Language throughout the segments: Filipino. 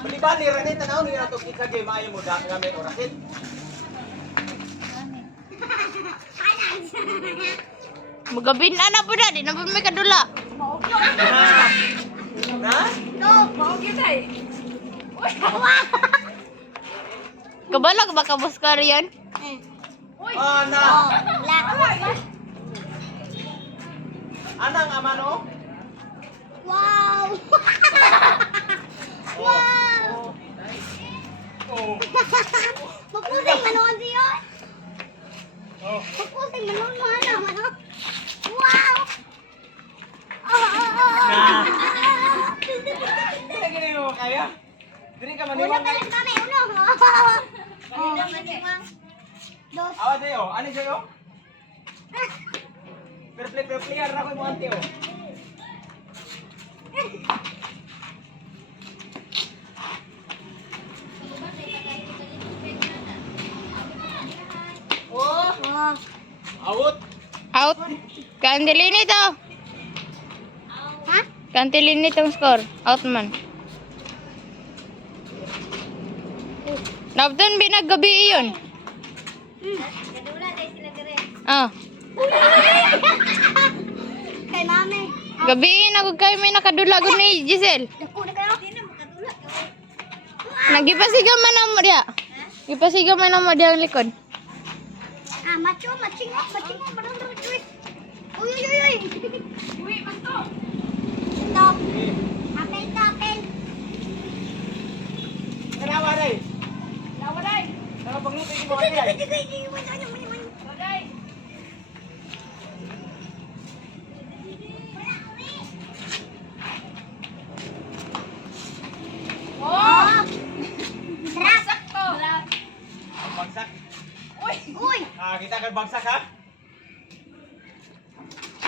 Bali-bali, Rene, tanaw niyo na ito kita game, ayaw mo gamit o rakit. Magabin na po na, di na po may kadula. Na? No, maugit ay. Kabalag ba kabos ka riyan? Oh, na. Anang ama no? Wow! Wow! Oh. Magpusing manood yun! Oh. Magpusing manood mo ano? Wow! Lagi na yung kaya. Dili ka Uno maniwang. ka lang kami, uno! Kanina maniwang. Dos. Awa sa'yo, ano sa'yo? Perple-perplear na ko yung ante oh. Oh! Out. Out. Kantilin ito. Ha? Kantilin itong score. Out man. Naptan binaggabi yun. Kadula dahil sila gare. Ah. Kay mami. Gabi na gud kay may nakadula gud ni Giselle. Dako na kayo. Hindi na makadula. Nagipasigaw man na mo dia. Gipasigaw man na mo dia ang likod. Ah, macho, machingok, parang truit. Uy, uy, uy, uy. Uy, bato. Ito. Apel to, apel. Kanawa day. Lawa day. Saka pagluto yung mga kaya. Day. Oh! Bagsak to. Bagsak. Uy! Uy! Ah, kita kan bagsak ha?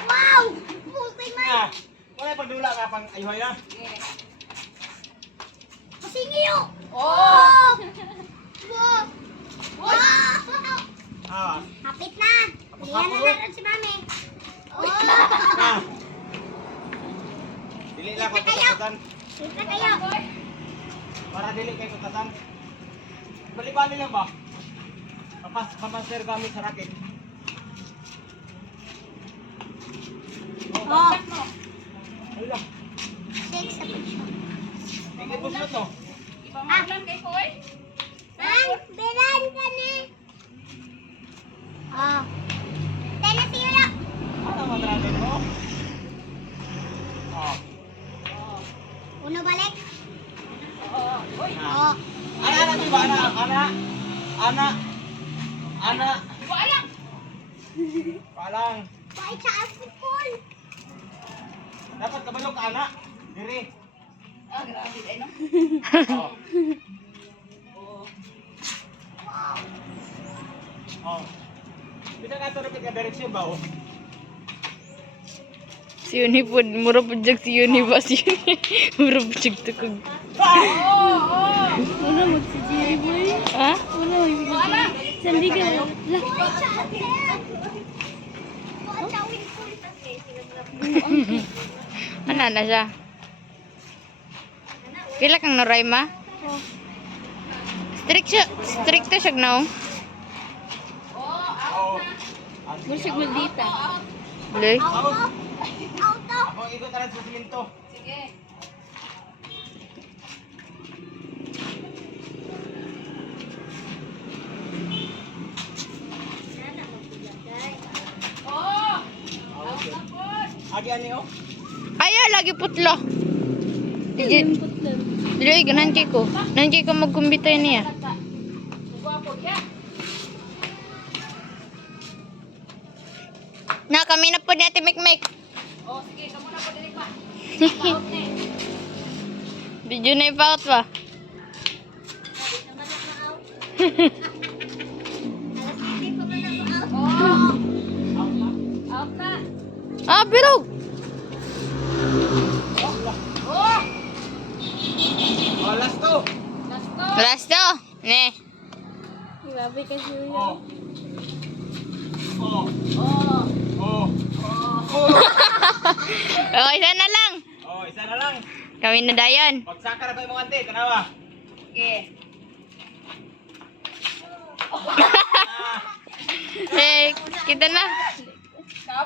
Wow! Putay man! Ah, wala pagdula ka pang ayhoy na. Masingiyo! Oh! Wow! Wow! Ah. Hapit na! Iyan na naroon si mami. Oh! Ah. Dili lang ko tutatan. Sita kayo! Para dili kay tutatan. Bali-bali lang ba? Papaster kami sa raket. Oh! Ay lang. Six sa puso. Tingin buslot no? Ah! Ang bilan ka ni! Oh! Tayo na siyo lang! Ano madragon mo? Oh. Uno balik? Ah. Oh! Ana di ba ana? Ana. Palang. Bait sa alcohol! Dapat kabalo ka ana. Diri. Ah, grabe ay no? Oh. Bisa ka to repeat ka direksyon ba oh? Si Yuni po, mura po jag si Yuni ba si Yuni. Mura po jag tukog. Wala mo si Jerry boy. Ha? Wala mo. Wala! Sandi ka lang. Ano na siya? Pila kang naray ma? Strict siya na Oh. Mura siya guldita. Lay. Ako ikot na sa siminto. Sige. Agi ani oh. Ayaw, lagi putlo. Dili, nanti ko. Nanti ko magkumbitay niya. Na, kami na po niya, Timik-Mik. Oh, sige, kamu na po dili pa. Video na ipaut pa. Out na. Ah, birog! Oh, last to. Last to. Last to. Ne. Grabe kasi yun. Oh. Oh. Oh. Oh. Oh, isa na lang. Oh, isa na lang. lang. Kami na dayon. Pagsaka na ba yung mga ante? Tanawa. Eh, kita na.